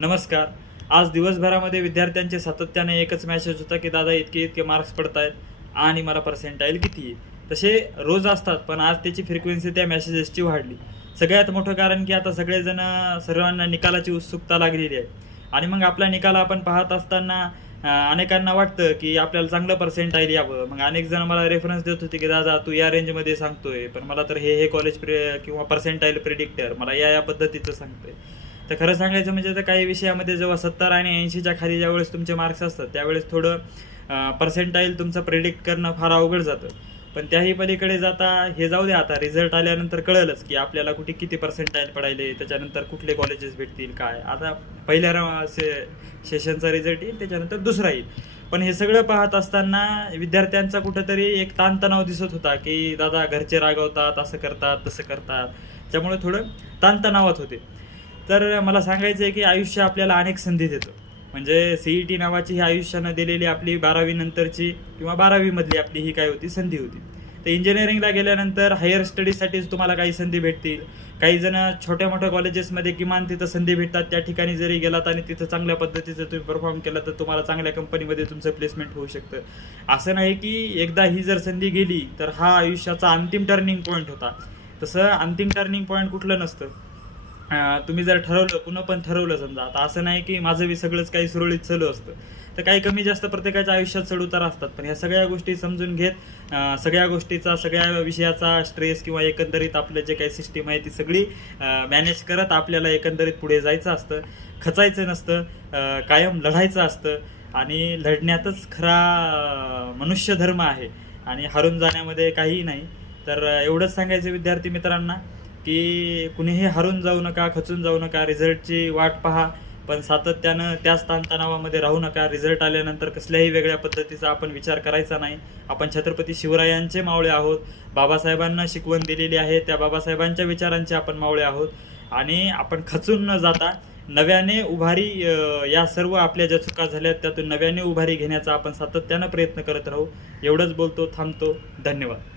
नमस्कार. आज दिवसभरामध्ये विद्यार्थ्यांचे सातत्याने एकच मेसेज होता, की दादा इतके इतके मार्क्स पडतायत आणि मला पर्सेंटाईल किती आहे. तसे रोज असतात, पण आज त्याची फ्रिक्वेन्सी त्या मेसेजेसची वाढली. सगळ्यात मोठं कारण की आता सगळेजण सर्वांना निकालाची उत्सुकता लागलेली आहे आणि मग आपला निकाल आपण पाहत असताना अनेकांना वाटतं की आपल्याला चांगलं पर्सेंटाईल यावं. मग अनेक जण मला रेफरन्स देत होते, की दादा तू या रेंजमध्ये सांगतोय, पण मला तर हे कॉलेज किंवा पर्सेंटाईल प्रिडिक्टर मला या पद्धतीचं सांगतोय. तर खरं सांगायचं म्हणजे तर काही विषयामध्ये जेव्हा 70 आणि 80च्या खाली ज्यावेळेस तुमचे मार्क्स असतात त्यावेळेस थोडं पर्सेंटाईल तुमचं प्रिडिक्ट करणं फार अवघड जातं. पण त्याही पलीकडे जाता हे जाऊ द्या, आता रिझल्ट आल्यानंतर कळेलच की आपल्याला कुठे किती पर्सेंटाईल पडायले, त्याच्यानंतर कुठले कॉलेजेस भेटतील काय. आता पहिल्या सेशनचा रिझल्ट येईल, त्याच्यानंतर दुसरा येईल. पण हे सगळं पाहत असताना विद्यार्थ्यांचा कुठंतरी एक ताणतणाव दिसत होता, की दादा घरचे रागवतात, असं करतात तसं करतात, त्यामुळे थोडं ताणतणावात होते. तर मला सांगायचं आहे की आयुष्य आपल्याला अनेक संधी देतं. म्हणजे CET नावाची ही आयुष्यानं दिलेली आपली 12वी नंतरची किंवा 12वी मधली आपली ही काय होती, संधी होती. तर इंजिनिअरिंगला गेल्यानंतर हायर स्टडीजसाठीच तुम्हाला काही संधी भेटतील. काही जण छोट्या मोठ्या कॉलेजेसमध्ये किमान तिथं संधी भेटतात, त्या ठिकाणी जरी गेलात आणि तिथं चांगल्या पद्धतीचं तुम्ही परफॉर्म केला तर तुम्हाला चांगल्या कंपनीमध्ये तुमचं प्लेसमेंट होऊ शकतं. असं नाही की एकदा ही जर संधी गेली तर हा आयुष्याचा अंतिम टर्निंग पॉईंट होता. तसं अंतिम टर्निंग पॉईंट कुठलं नसतं. तुम्ही जर ठरवलं, पुन्हा पण ठरवलं समजा, आता असं नाही की माझं बी सगळंच काही सुरळीत चालू असतं. तर काही कमी जास्त प्रत्येकाच्या आयुष्यात चढ-उतार असतात. पण ह्या सगळ्या गोष्टी समजून घेत सगळ्या गोष्टीचा, सगळ्या विषयाचा स्ट्रेस किंवा एकंदरीत आपलं जे काही सिस्टीम आहे ती सगळी मॅनेज करत आपल्याला एकंदरीत पुढे जायचं असतं. खचायचं नसतं, कायम लढायचं असतं आणि लढण्यातच खरा मनुष्यधर्म आहे आणि हारून जाण्यामध्ये काहीही नाही. तर एवढंच सांगायचं विद्यार्थी मित्रांना, की कुणीही हारून जाऊ नका, खचून जाऊ नका. रिझल्टची वाट पहा, पण सातत्यानं त्याच ताणतणावामध्ये राहू नका. रिझल्ट आल्यानंतर कसल्याही वेगळ्या पद्धतीचा आपण विचार करायचा नाही. आपण छत्रपती शिवरायांचे मावळे आहोत. बाबासाहेबांना शिकवण दिलेली आहे, त्या बाबासाहेबांच्या विचारांचे आपण मावळे आहोत आणि आपण खचून न जाता नव्याने उभारी, या सर्व आपल्या ज्या चुका झाल्यात त्यातून नव्याने उभारी घेण्याचा आपण सातत्यानं प्रयत्न करत राहू. एवढंच बोलतो, थांबतो. धन्यवाद.